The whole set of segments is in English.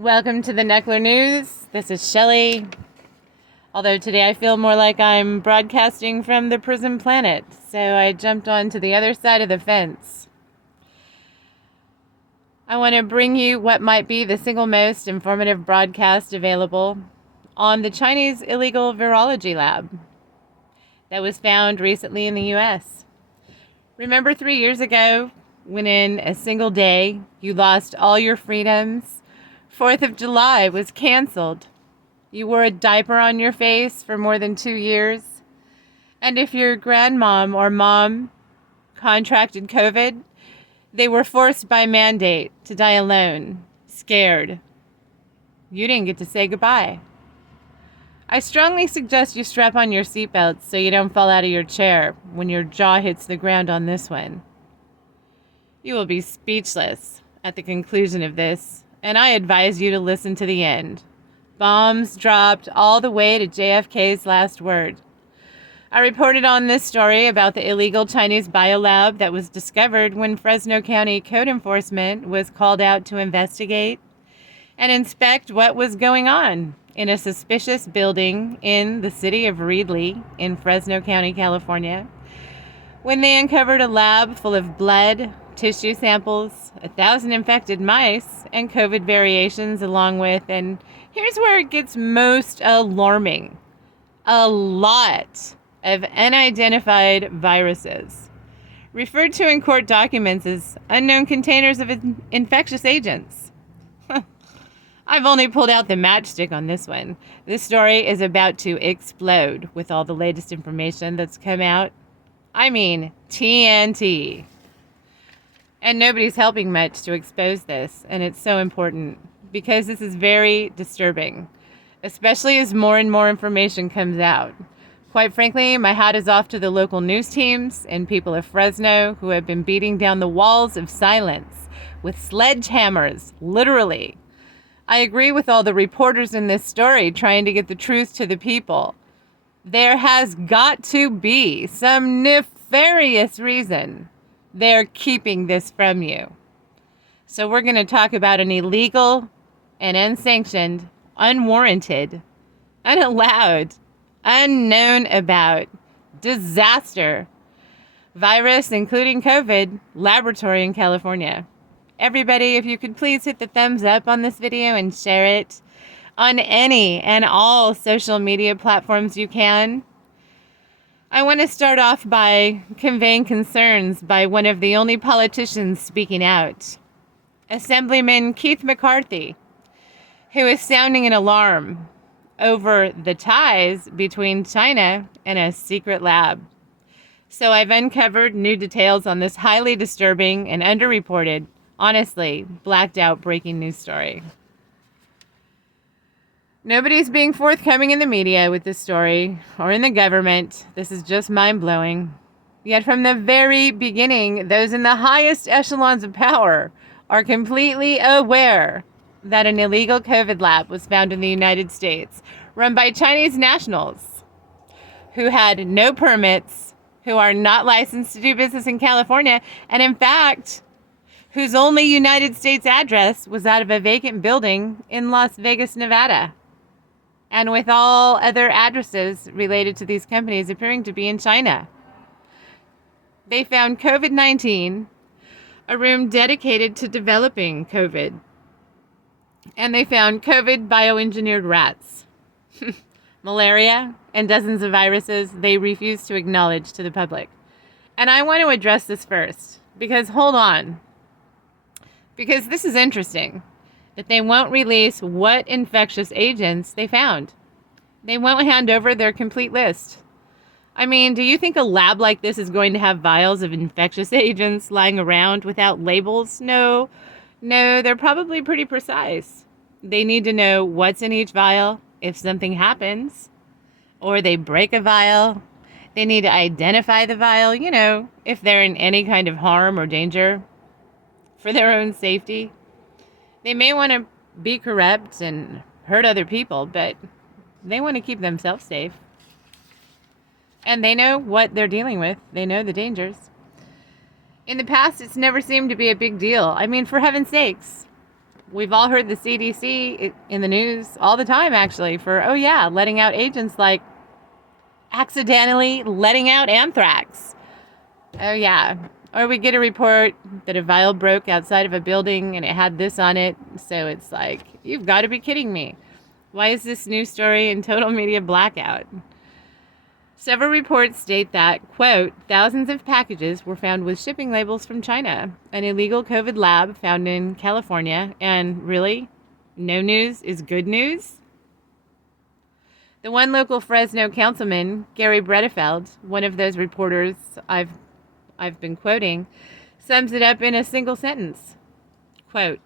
Welcome to the Neckler News. This is Shelley. Although today I feel more like I'm broadcasting from the prison planet, so I jumped on to the other side of the fence. I want to bring you what might be the single most informative broadcast available on the Chinese illegal virology lab that was found recently in the U.S. Remember 3 years ago when in a single day you lost all your freedoms? 4th of July was canceled. You wore a diaper on your face for more than 2 years. And if your grandmom or mom contracted COVID, they were forced by mandate to die alone, scared. You didn't get to say goodbye. I strongly suggest you strap on your seatbelts so you don't fall out of your chair when your jaw hits the ground on this one. You will be speechless at the conclusion of this, and I advise you to listen to the end. Bombs dropped all the way to JFK's last word. I reported on this story about the illegal Chinese biolab that was discovered when Fresno County Code Enforcement was called out to investigate and inspect what was going on in a suspicious building in the city of Reedley in Fresno County, California, when they uncovered a lab full of blood, tissue samples, 1,000 infected mice, and COVID variations along with, and here's where it gets most alarming, a lot of unidentified viruses, referred to in court documents as unknown containers of infectious agents. I've only pulled out the matchstick on this one. This story is about to explode with all the latest information that's come out. I mean, TNT. And nobody's helping much to expose this, and it's so important because this is very disturbing, especially as more and more information comes out. Quite frankly, my hat is off to the local news teams and people of Fresno who have been beating down the walls of silence with sledgehammers, literally. I agree with all the reporters in this story trying to get the truth to the people. There has got to be some nefarious reason they're keeping this from you. So we're going to talk about an illegal and unsanctioned, unwarranted, unallowed, unknown about disaster virus, including COVID, laboratory in California. Everybody, if you could please hit the thumbs up on this video and share it on any and all social media platforms you can. I want to start off by conveying concerns by one of the only politicians speaking out, Assemblyman Keith McCarthy, who is sounding an alarm over the ties between China and a secret lab. So I've uncovered new details on this highly disturbing and underreported, honestly, blacked out breaking news story. Nobody's being forthcoming in the media with this story, or in the government. This is just mind-blowing. Yet from the very beginning, those in the highest echelons of power are completely aware that an illegal COVID lab was found in the United States, run by Chinese nationals who had no permits, who are not licensed to do business in California, and in fact, whose only United States address was out of a vacant building in Las Vegas, Nevada. And with all other addresses related to these companies appearing to be in China. They found COVID-19, a room dedicated to developing COVID. And they found COVID bioengineered rats, malaria, and dozens of viruses they refuse to acknowledge to the public. And I want to address this first, because hold on. Because this is interesting. That they won't release what infectious agents they found. They won't hand over their complete list. I mean, do you think a lab like this is going to have vials of infectious agents lying around without labels? No, they're probably pretty precise. They need to know what's in each vial if something happens, or they break a vial. They need to identify the vial, if they're in any kind of harm or danger for their own safety. They may want to be corrupt and hurt other people, but they want to keep themselves safe. And they know what they're dealing with. They know the dangers. In the past, it's never seemed to be a big deal. I mean, for heaven's sakes, We've all heard the CDC in the news all the time, actually, for, oh yeah, letting out agents like accidentally letting out anthrax. Oh yeah. Or we get a report that a vial broke outside of a building and it had this on it. So it's like, you've got to be kidding me. Why is this news story in total media blackout? Several reports state that, quote, thousands of packages were found with shipping labels from China, an illegal COVID lab found in California, and really, no news is good news? The one local Fresno councilman, Gary Bredefeld, one of those reporters I've been quoting, sums it up in a single sentence. Quote,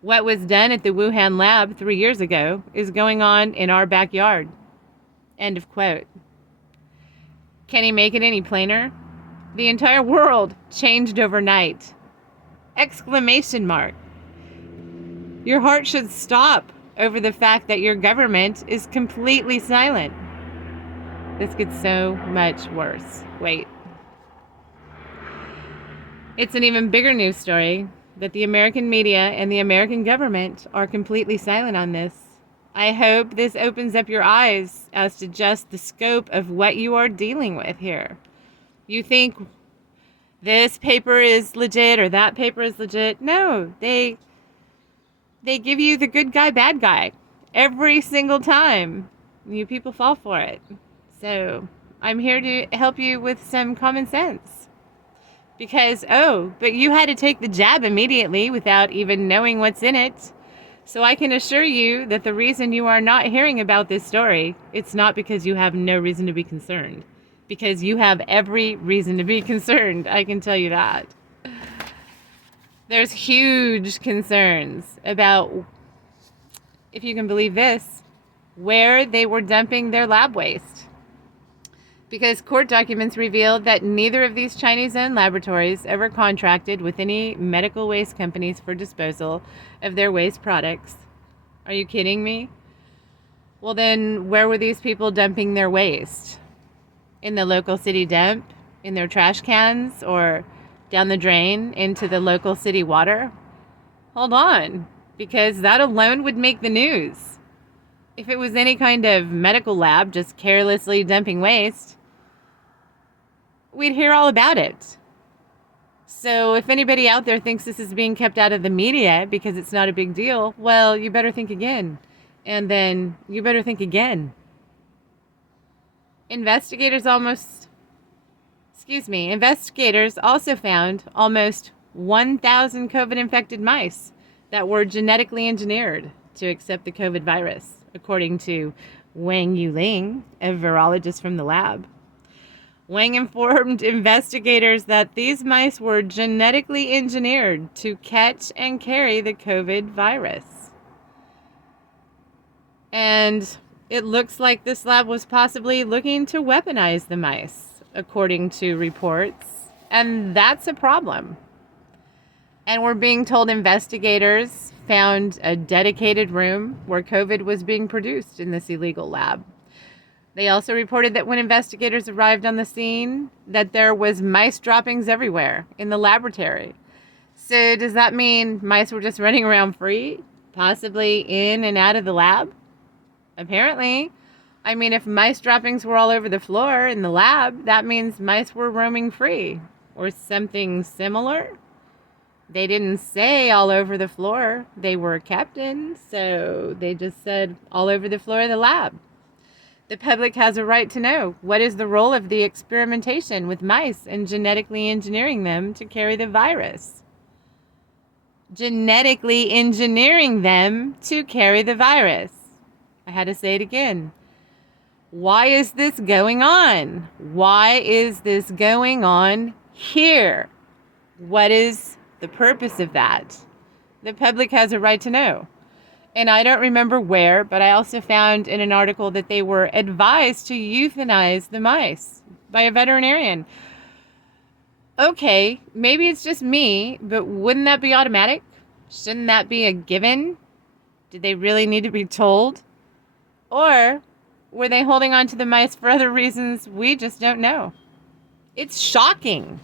what was done at the Wuhan lab 3 years ago is going on in our backyard. End of quote. Can he make it any plainer? The entire world changed overnight. Exclamation mark. Your heart should stop over the fact that your government is completely silent. This gets so much worse. Wait. It's an even bigger news story that the American media and the American government are completely silent on this. I hope this opens up your eyes as to just the scope of what you are dealing with here. You think this paper is legit or that paper is legit. No, they give you the good guy, bad guy every single time. You people fall for it. So I'm here to help you with some common sense. Because, but you had to take the jab immediately without even knowing what's in it. So I can assure you that the reason you are not hearing about this story, it's not because you have no reason to be concerned. Because you have every reason to be concerned, I can tell you that. There's huge concerns about, if you can believe this, where they were dumping their lab waste. Because court documents revealed that neither of these Chinese-owned laboratories ever contracted with any medical waste companies for disposal of their waste products. Are you kidding me? Well then, where were these people dumping their waste? In the local city dump? In their trash cans? Or down the drain into the local city water? Hold on, because that alone would make the news. If it was any kind of medical lab just carelessly dumping waste, we'd hear all about it. So if anybody out there thinks this is being kept out of the media because it's not a big deal, well, you better think again. And then you better think again. Investigators also found almost 1,000 COVID-infected mice that were genetically engineered to accept the COVID virus, according to Wang Yuling, a virologist from the lab. Wang informed investigators that these mice were genetically engineered to catch and carry the COVID virus. And it looks like this lab was possibly looking to weaponize the mice, according to reports. And that's a problem. And we're being told investigators found a dedicated room where COVID was being produced in this illegal lab. They also reported that when investigators arrived on the scene, that there was mice droppings everywhere in the laboratory. So does that mean mice were just running around free? Possibly in and out of the lab? Apparently. I mean, if mice droppings were all over the floor in the lab, that means mice were roaming free. Or something similar. They didn't say all over the floor they were kept in, so they just said all over the floor of the lab. The public has a right to know what is the role of the experimentation with mice and genetically engineering them to carry the virus. Genetically engineering them to carry the virus. I had to say it again. Why is this going on? Why is this going on here? What is the purpose of that? The public has a right to know. And I don't remember where, but I also found in an article that they were advised to euthanize the mice by a veterinarian. Okay, maybe it's just me, but wouldn't that be automatic? Shouldn't that be a given? Did they really need to be told? Or were they holding on to the mice for other reasons we just don't know? It's shocking.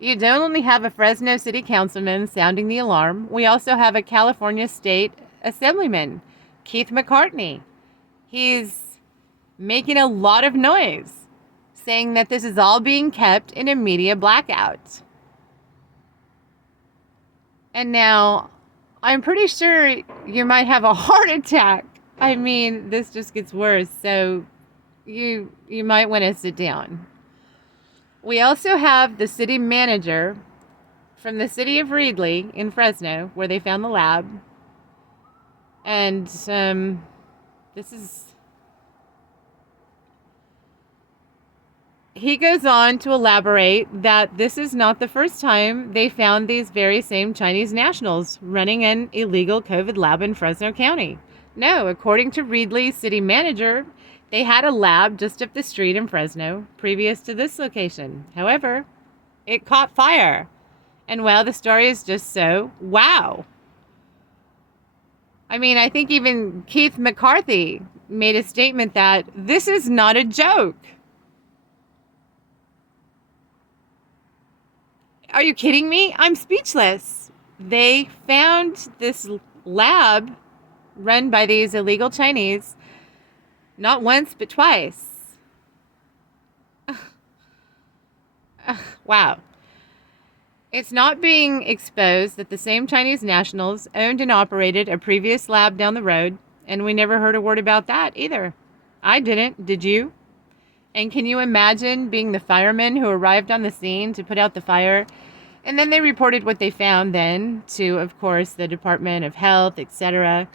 You don't only have a Fresno city councilman sounding the alarm, we also have a California state assemblyman, Keith McCartney. He's making a lot of noise, saying that this is all being kept in a media blackout. And now, I'm pretty sure you might have a heart attack. I mean, this just gets worse, so you might want to sit down. We also have the city manager from the city of Reedley in Fresno, where they found the lab. And he goes on to elaborate that this is not the first time they found these very same Chinese nationals running an illegal COVID lab in Fresno County. No, according to Reedley's city manager, they had a lab just up the street in Fresno previous to this location. However, it caught fire. And well, the story is just so wow. I mean, I think even Keith McCarthy made a statement that this is not a joke. Are you kidding me? I'm speechless. They found this lab run by these illegal Chinese not once, but twice. Wow. It's not being exposed that the same Chinese nationals owned and operated a previous lab down the road, and we never heard a word about that either. I didn't. Did you? And can you imagine being the firemen who arrived on the scene to put out the fire? And then they reported what they found then to, of course, the Department of Health, etc.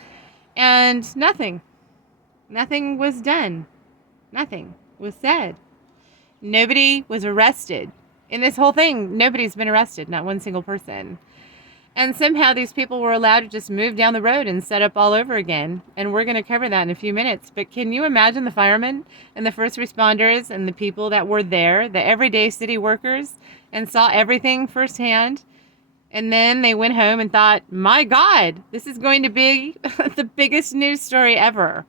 And nothing. Nothing was done. Nothing was said. Nobody was arrested. In this whole thing, nobody's been arrested, not one single person. And somehow these people were allowed to just move down the road and set up all over again. And we're going to cover that in a few minutes. But can you imagine the firemen and the first responders and the people that were there, the everyday city workers, and saw everything firsthand? And then they went home and thought, my God, this is going to be the biggest news story ever.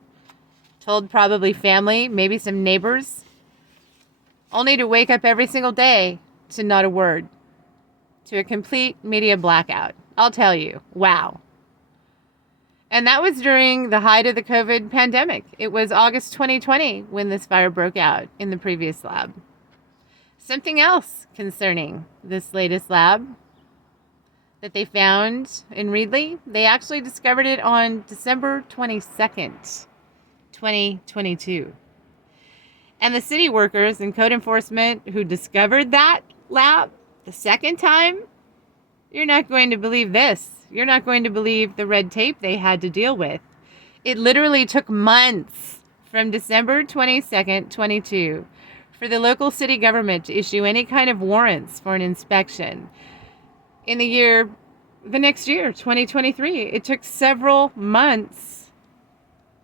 Told probably family, maybe some neighbors, only to wake up every single day to not a word, to a complete media blackout. I'll tell you, wow. And that was during the height of the COVID pandemic. It was August 2020 when this fire broke out in the previous lab. Something else concerning this latest lab that they found in Reedley, they actually discovered it on December 22nd, 2022. And the city workers and code enforcement who discovered that lab the second time, you're not going to believe this. You're not going to believe the red tape they had to deal with. It literally took months from December 22nd, 22, for the local city government to issue any kind of warrants for an inspection. In the next year, 2023, it took several months.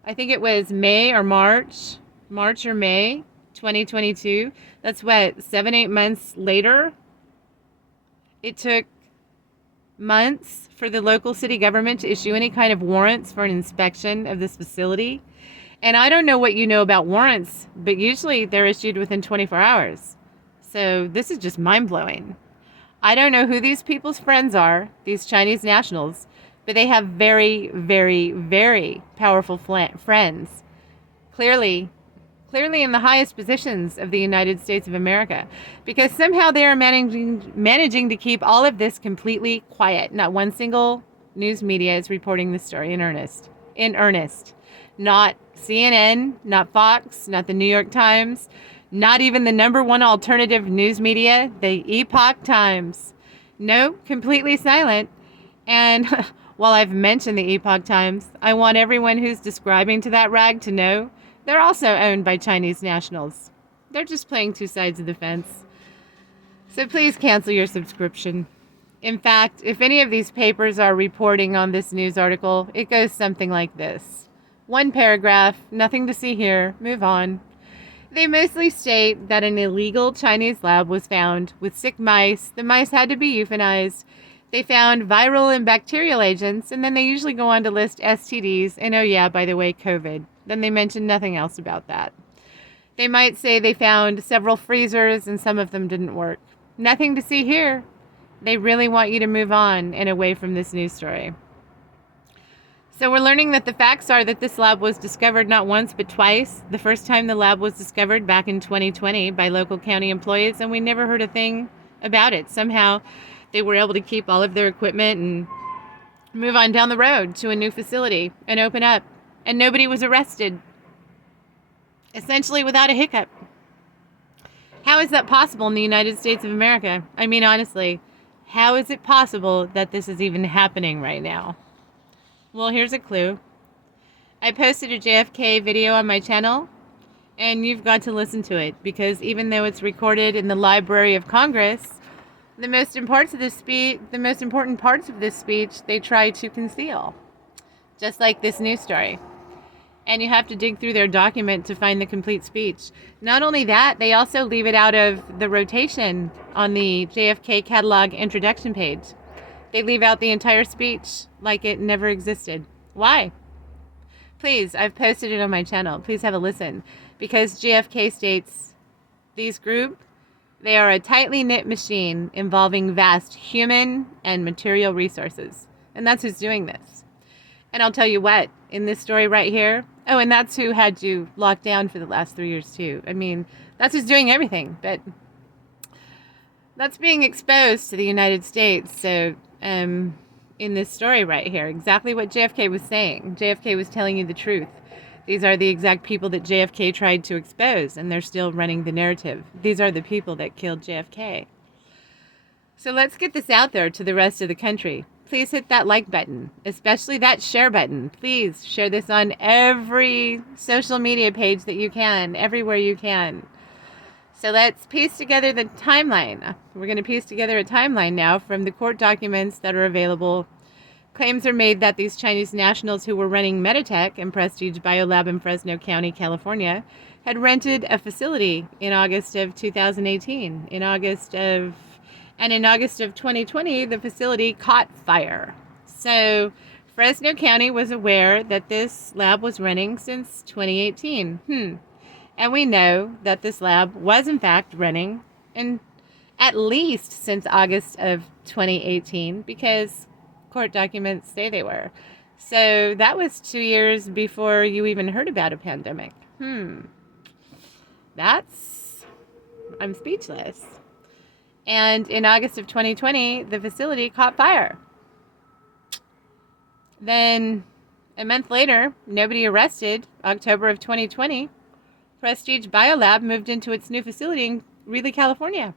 I think it was May or March or May 2022. That's what, 7-8 months later? It took months for the local city government to issue any kind of warrants for an inspection of this facility. And I don't know what you know about warrants, but usually they're issued within 24 hours. So this is just mind-blowing. I don't know who these people's friends are, these Chinese nationals, but they have very, very, very powerful friends. Clearly in the highest positions of the United States of America, because somehow they are managing to keep all of this completely quiet. Not one single news media is reporting this story in earnest. Not CNN, not Fox, not the New York Times, not even the number one alternative news media, the Epoch Times. No, completely silent. And while I've mentioned the Epoch Times, I want everyone who's describing to that rag to know they're also owned by Chinese nationals. They're just playing two sides of the fence. So please cancel your subscription. In fact, if any of these papers are reporting on this news article, it goes something like this. One paragraph, nothing to see here, move on. They mostly state that an illegal Chinese lab was found with sick mice. The mice had to be euthanized. They found viral and bacterial agents, and then they usually go on to list STDs, and oh yeah, by the way, COVID. Then they mention nothing else about that. They might say they found several freezers, and some of them didn't work. Nothing to see here. They really want you to move on and away from this news story. So we're learning that the facts are that this lab was discovered not once but twice. The first time the lab was discovered back in 2020 by local county employees, and we never heard a thing about it. Somehow they were able to keep all of their equipment and move on down the road to a new facility and open up, and nobody was arrested, essentially without a hiccup. How is that possible in the United States of America? I mean, honestly, how is it possible that this is even happening right now? Well, here's a clue. I posted a JFK video on my channel, and you've got to listen to it, because even though it's recorded in the Library of Congress, the most important parts of this speech they try to conceal, just like this news story. And you have to dig through their document to find the complete speech. Not only that, they also leave it out of the rotation on the JFK catalog introduction page. They leave out the entire speech like it never existed. Why? Please, I've posted it on my channel. Please have a listen. Because JFK states, these group, they are a tightly knit machine involving vast human and material resources. And that's who's doing this. And I'll tell you what, in this story right here, oh, and that's who had you locked down for the last 3 years too. I mean, that's who's doing everything, but that's being exposed to the United States. So, in this story right here, exactly what JFK was saying. JFK was telling you the truth. These are the exact people that JFK tried to expose, and they're still running the narrative. These are the people that killed JFK. So let's get this out there to the rest of the country. Please hit that like button, especially that share button. Please share this on every social media page that you can, everywhere you can. So let's piece together the timeline. We're going to piece together a timeline now from the court documents that are available. Claims are made that these Chinese nationals who were running Meditech and Prestige Biolab in Fresno County, California, had rented a facility in August of 2018. In August of 2020, the facility caught fire. So Fresno County was aware that this lab was running since 2018. And we know that this lab was in fact running at least since August of 2018, because court documents say they were. So that was 2 years before you even heard about a pandemic. I'm speechless. And in August of 2020, the facility caught fire. Then a month later, nobody arrested. October of 2020, Prestige Biolab moved into its new facility in Greeley, California,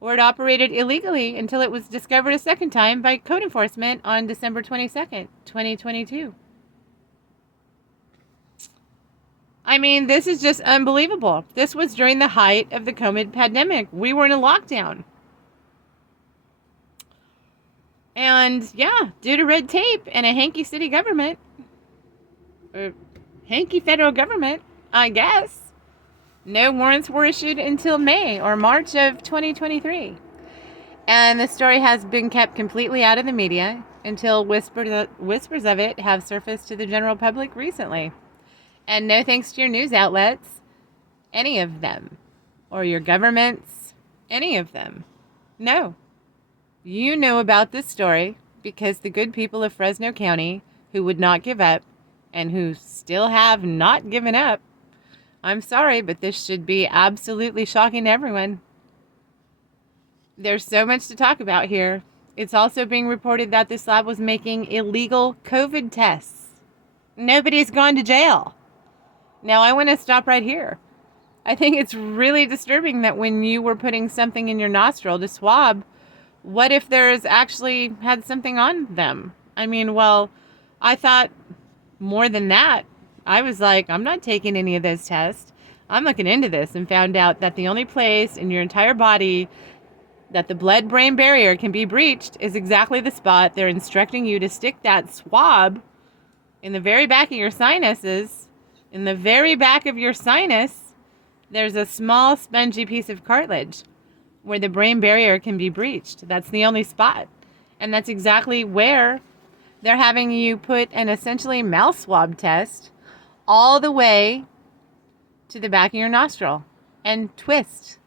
where it operated illegally until it was discovered a second time by code enforcement on December 22nd, 2022. I mean, this is just unbelievable. This was during the height of the COVID pandemic. We were in a lockdown. And yeah, due to red tape and a hanky city government, or hanky federal government, I guess, no warrants were issued until May or March of 2023. And the story has been kept completely out of the media until whispers of it have surfaced to the general public recently. And no thanks to your news outlets, any of them, or your governments, any of them. No. You know about this story because the good people of Fresno County, who would not give up and who still have not given up, I'm sorry, but this should be absolutely shocking to everyone. There's so much to talk about here. It's also being reported that this lab was making illegal COVID tests. Nobody's gone to jail. Now, I want to stop right here. I think it's really disturbing that when you were putting something in your nostril to swab, what if there's actually had something on them? I mean, well, I thought more than that. I was like, I'm not taking any of those tests. I'm looking into this and found out that the only place in your entire body that the blood-brain barrier can be breached is exactly the spot they're instructing you to stick that swab in the very back of your sinuses. In the very back of your sinus, there's a small spongy piece of cartilage where the brain barrier can be breached. That's the only spot. And that's exactly where they're having you put an essentially mouth swab test all the way to the back of your nostril and twist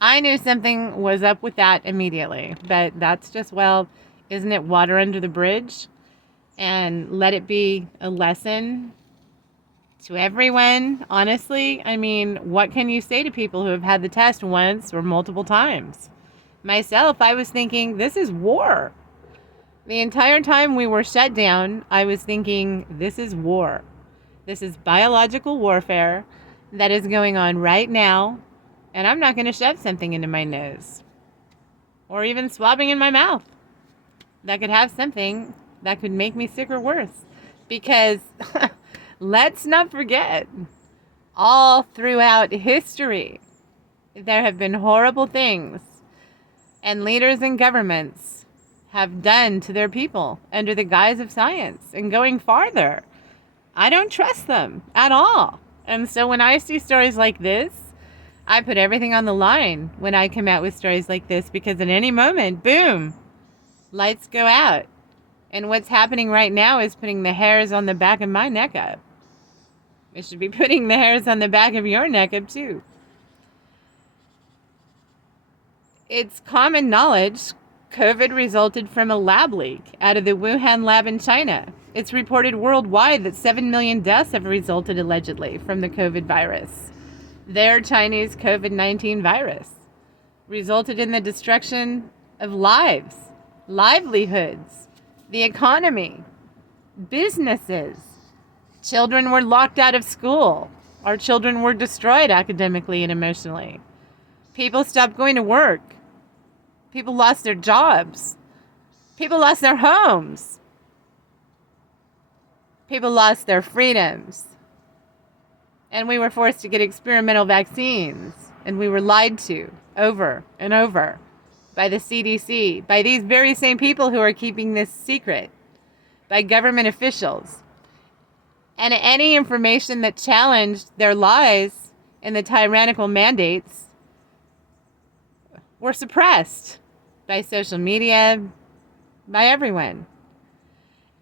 I knew something was up with that immediately, but that's just, well, isn't it water under the bridge? And let it be a lesson to everyone, honestly. I mean, what can you say to people who have had the test once or multiple times? Myself, I was thinking, this is war. The entire time we were shut down, I was thinking, this is war. This is biological warfare that is going on right now, and I'm not going to shove something into my nose or even swabbing in my mouth that could have something that could make me sick or worse. Because let's not forget, all throughout history, there have been horrible things and leaders and governments have done to their people under the guise of science. And going farther, I don't trust them at all. And so when I see stories like this, I put everything on the line when I come out with stories like this, because at any moment, boom, lights go out. And what's happening right now is putting the hairs on the back of my neck up. It should be putting the hairs on the back of your neck up too. It's common knowledge COVID resulted from a lab leak out of the Wuhan lab in China. It's reported worldwide that 7 million deaths have resulted allegedly from the COVID virus. Their Chinese COVID-19 virus resulted in the destruction of lives, livelihoods, the economy, businesses. Children were locked out of school. Our children were destroyed academically and emotionally. People stopped going to work. People lost their jobs. People lost their homes. People lost their freedoms. And we were forced to get experimental vaccines. And we were lied to over and over by the CDC, by these very same people who are keeping this secret, by government officials. And any information that challenged their lies and the tyrannical mandates were suppressed by social media, by everyone.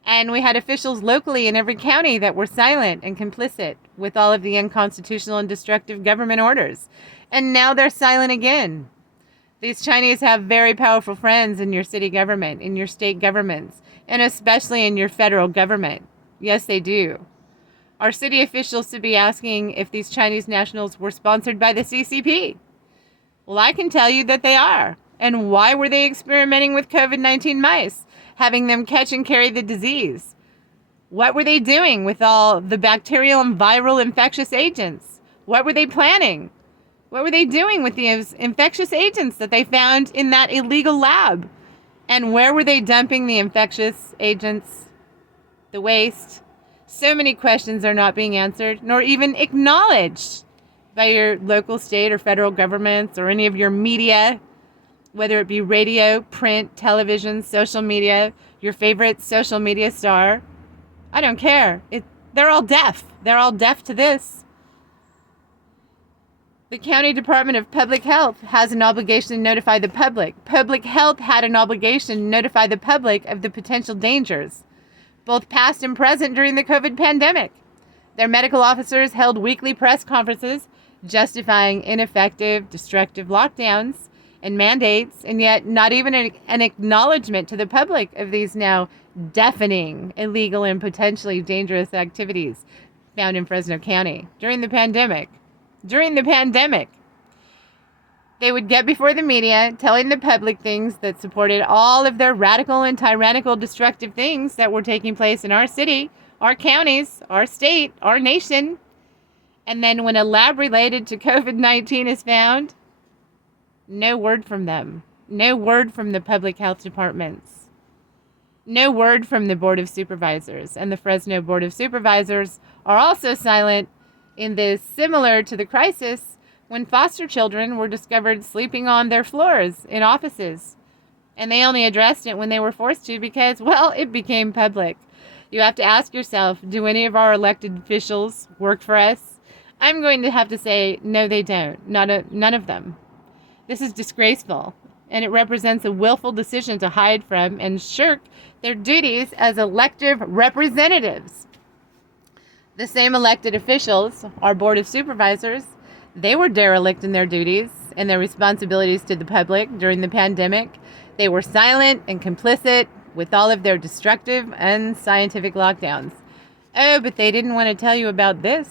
And we had officials locally in every county that were silent and complicit with all of the unconstitutional and destructive government orders. And now they're silent again. These Chinese have very powerful friends in your city government, in your state governments, and especially in your federal government. Yes, they do. Are city officials to be asking if these Chinese nationals were sponsored by the CCP? Well, I can tell you that they are. And why were they experimenting with COVID-19 mice, having them catch and carry the disease? What were they doing with all the bacterial and viral infectious agents? What were they planning? What were they doing with the infectious agents that they found in that illegal lab? And where were they dumping the infectious agents, the waste? So many questions are not being answered, nor even acknowledged by your local, state, or federal governments, or any of your media, whether it be radio, print, television, social media, your favorite social media star. I don't care. They're all deaf. They're all deaf to this. The County Department of Public Health has an obligation to notify the public. Public Health had an obligation to notify the public of the potential dangers, both past and present, during the COVID pandemic. Their medical officers held weekly press conferences justifying ineffective, destructive lockdowns and mandates, and yet not even an acknowledgement to the public of these now deafening, illegal, and potentially dangerous activities found in Fresno County during the pandemic. They would get before the media telling the public things that supported all of their radical and tyrannical destructive things that were taking place in our city, our counties, our state, our nation. And then when a lab related to COVID-19 is found, no word from them. No word from the public health departments. No word from the Board of Supervisors. And the Fresno Board of Supervisors are also silent in this, similar to the crisis when foster children were discovered sleeping on their floors in offices. And they only addressed it when they were forced to because, well, it became public. You have to ask yourself, do any of our elected officials work for us? I'm going to have to say, no, they don't. None of them. This is disgraceful, and it represents a willful decision to hide from and shirk their duties as elective representatives. The same elected officials, our Board of Supervisors, they were derelict in their duties and their responsibilities to the public during the pandemic, they were silent and complicit with all of their destructive, unscientific lockdowns. Oh, but they didn't want to tell you about this.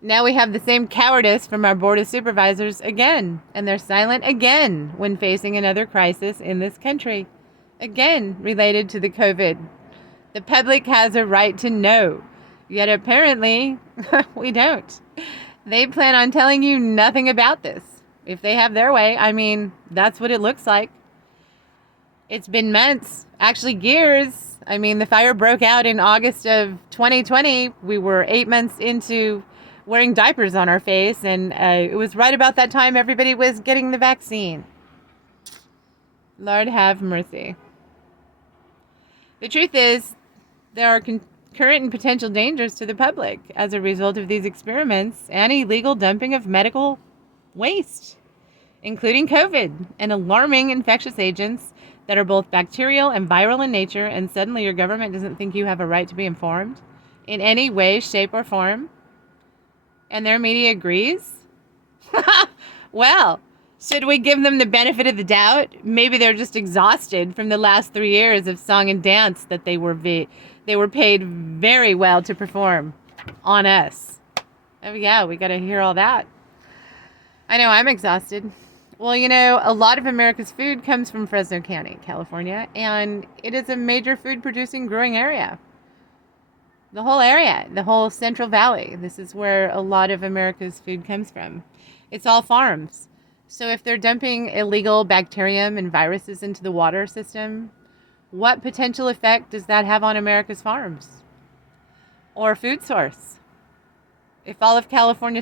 Now we have the same cowardice from our Board of Supervisors again, and they're silent again when facing another crisis in this country, again related to the COVID. The public has a right to know, yet apparently we don't. They plan on telling you nothing about this. If they have their way, I mean, that's what it looks like. It's been months, actually years. I mean, the fire broke out in August of 2020. We were 8 months into wearing diapers on our face, and it was right about that time everybody was getting the vaccine. Lord have mercy. The truth is, there are current and potential dangers to the public as a result of these experiments and illegal dumping of medical waste, including COVID and alarming infectious agents that are both bacterial and viral in nature, and suddenly your government doesn't think you have a right to be informed in any way, shape, or form, and their media agrees? Well, should we give them the benefit of the doubt? Maybe they're just exhausted from the last 3 years of song and dance that they were paid very well to perform on us. Oh yeah, we got to hear all that. I know I'm exhausted. Well, you know, a lot of America's food comes from Fresno County, California, and it is a major food producing growing area. The whole area, the whole Central Valley, this is where a lot of America's food comes from. It's all farms. So if they're dumping illegal bacterium and viruses into the water system, what potential effect does that have on America's farms or food source? If all of California's